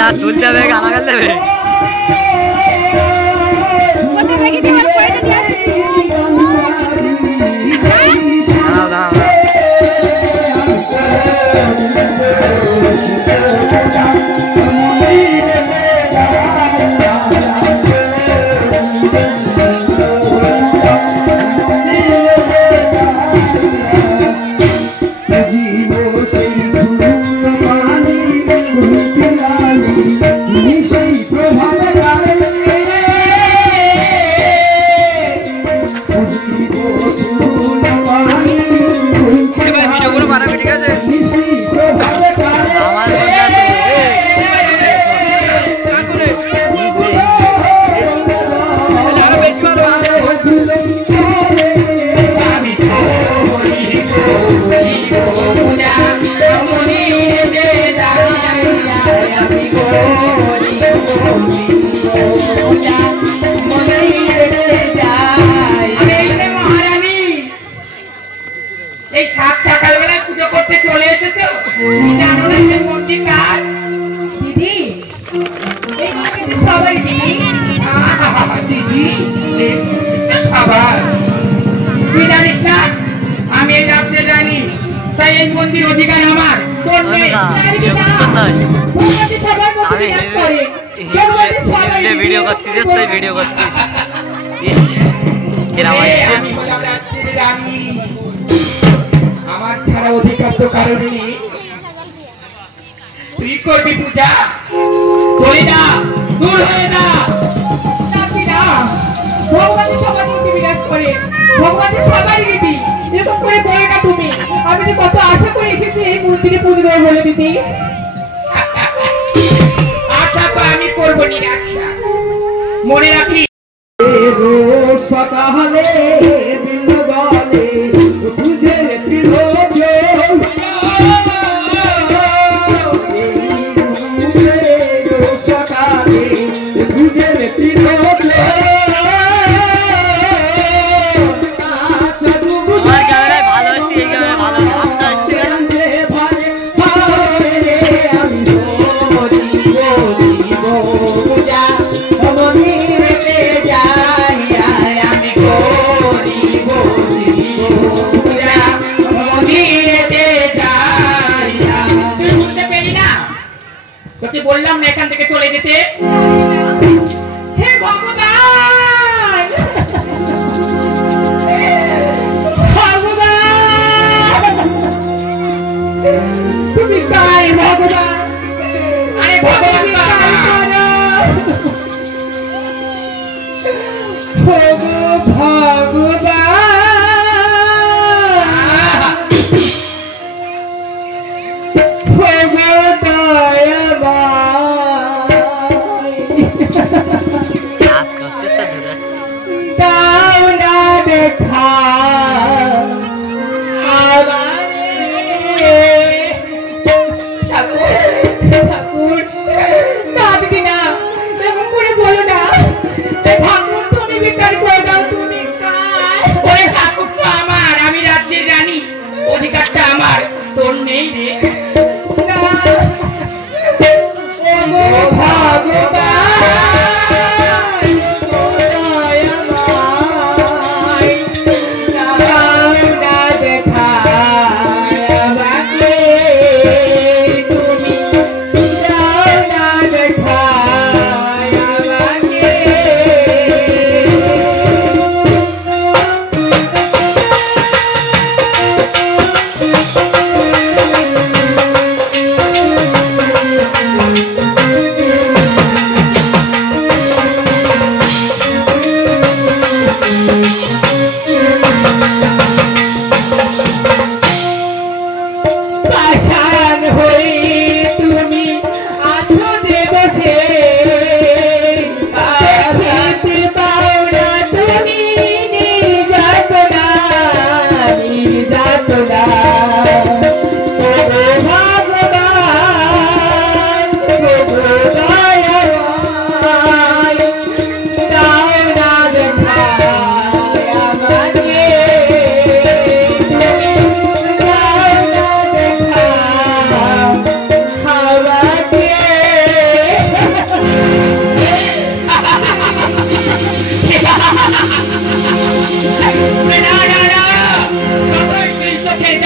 না তুলতে হবে গালা গাল দেবে মন্দির অধিকার আমার ভিডিও করতে ভিডিও করতে আমার ছাড়া অধিকার তো কারণ নেই। তুই করবি পূজা করি না দূর হয়ে না ভগবানের সবার মধ্যে বিরাজ করে ভগবানের সবারই রীতি এরকম করে বলে না তুমি আমি যে কত আশা করে এসেছি এই মন্দিরে পুজো দেবো বলে দিদি আশা তো আমি করবো নিরাশা মনে রাখি সকালে দিন দলে বুঝে সকালে বুঝে বললাম না এখান থেকে চলে যেতে হে ভগবান ভগবান তুমি কাই ভগবান আরে ভগবান অধিকারটা আমার তোর নেই রে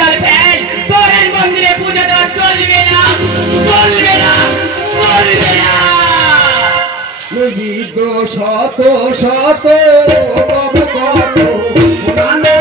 জল ফেল, তোর এই মন্দিরে পুজো দেওয়া চলবে না, চলবে না, চলবে না। শত শত নানা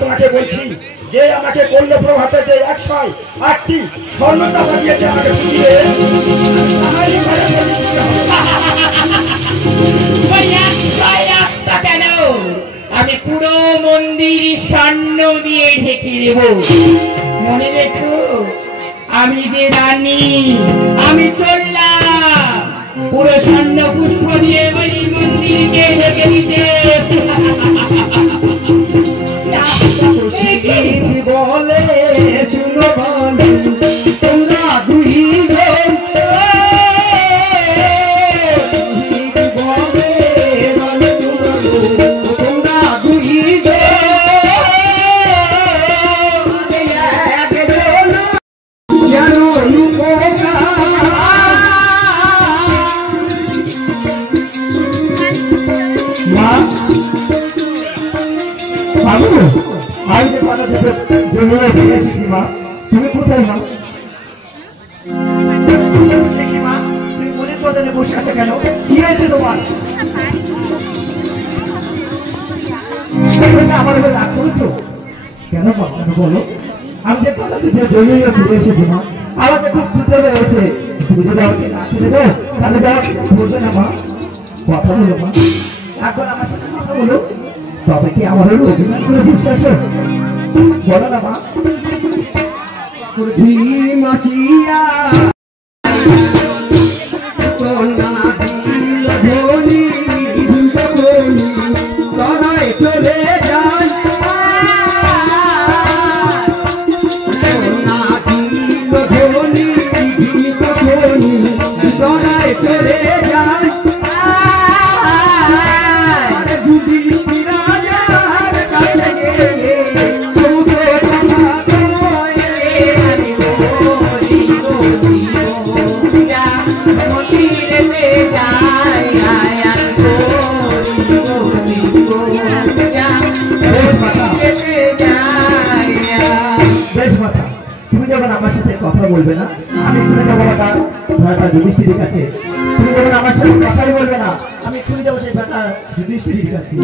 তোমাকে বলছি যে আমাকে কল্য প্রভাতে যে 108টি স্বর্ণ টাকা দিয়েছে আমাকে বুঝিয়ে আমি পুরো মন্দির স্বর্ণ দিয়ে ঢেকে দেব। মনে রেখো আমি যে রানী, আমি চললাম পুরো স্বর্ণ পুষ্প দিয়ে ওই মন্দিরকে ঢেকে দিতে। বলে শুনো তোমরা দুই তোমরা দুই আমি যে কথা জমিয়ে দিয়ে এসেছি মা, তুমি কোথায় মা? দেখি মা, তুমি মনের বদলে বসে আছে কেন? কি হয়েছে তোমার? আমার উপর রাগ করেছো কেন বাবা? বলো। আমি যে কথা জমিয়ে দিয়ে এসেছি মা, আমার যে খুব সুন্দর হয়েছে, তুমি যদি আমাকে না করে দেবো তাহলে যাওয়া বলবে না মা। কথা বলো মা, এখন আমার সাথে কথা বলো। তবে কি আমার অভিমান করে বসে আছো? বলো না মা। মাসিয়া চলে যায় চলে যায় আমার সাথে কথা বলবে না, আমি চলে যাবো ভাটা যুধিষ্ঠির কাছে। তুমি যখন আমার সাথে কথাই বলবে না, আমি চলে যাবো সেই ভাটা যুধিষ্ঠির কাছে।